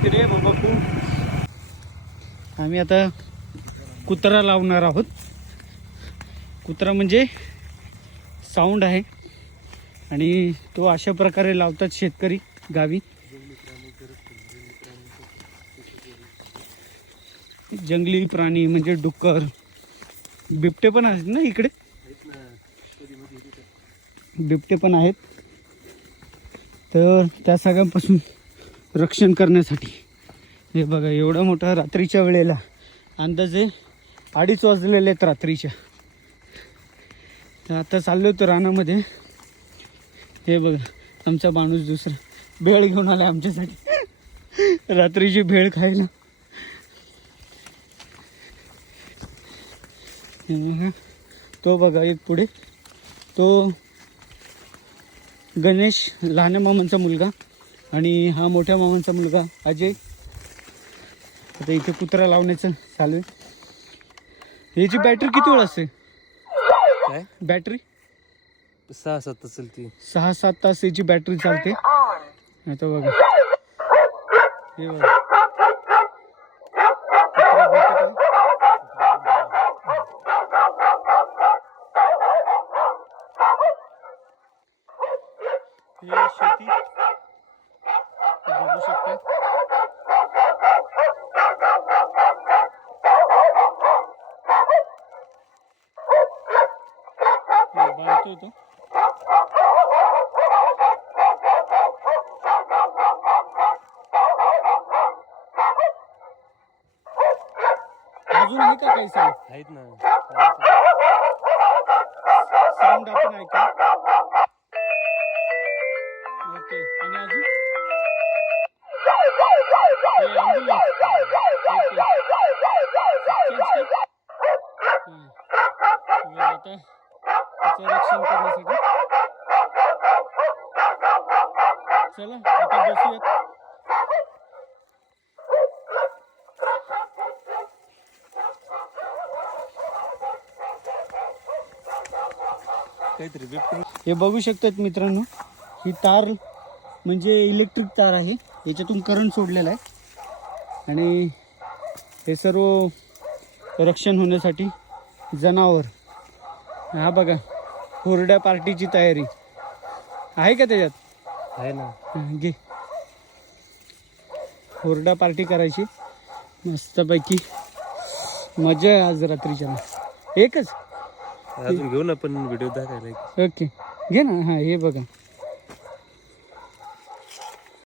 लागते रे बाबा खूप आम्ही आता कुत्रा लावणार आहोत. कुत्रा म्हणजे साऊंड आहे. आणि तो अशा प्रकारे लावतात शेतकरी गावी. जंगली प्राणी म्हणजे डुक्कर. बिबटे पण आहेत ना इकडे? बिबटे पण आहेत. तर त्या सगळ्यांपासून रक्षण करण्यासाठी. हे बघा एवढा मोठा रात्रीच्या वेळेला अंदाजे अडीच वाजलेले आहेत रात्रीच्या. तर आता चाललो होतो रानामध्ये. हे बघा आमचा माणूस दुसरा भेळ घेऊन आला आमच्यासाठी. रात्रीची भेळ खायला. तो बघा एक पुढे. तो गणेश लहान मामांचा मुलगा. आणि हा मोठ्या मामांचा मुलगा अजय. आता इथे कुत्रा लावण्याचं चालू आहे. याची बॅटरी किती वेळ असते? काय? बॅटरी सहा सात असेल ती. सहा सात तास याची बॅटरी चालते. आता बघा. हे बघा. हे शेती हे बघू शकता बांधतोय तो. अजून आहे का काही साऊंड आहेत ना. साऊंड आपण ऐका. ओके आणि अजून? हे ambulance. ओके Change कर. हं. बघा आता त्याचं रक्षण करण्यासाठी. चला आता बसूयात. हे बघू शकतात मित्रांनो ही तार म्हणजे इलेक्ट्रिक तार आहे. याच्यातून करंट सोडलेला आहे. आणि हे सर्व रक्षण होण्यासाठी जनावर. हा बघा हुरड्या पार्टीची तयारी. आहे का त्याच्यात? आहे ना. घे. हुरडा पार्टी करायची. मस्तपैकी. मजा आहे आज रात्रीच्या. एकच? अजून घेऊ ना पण व्हिडिओ दाखवायला ओके. घे ना. हां हे बघा.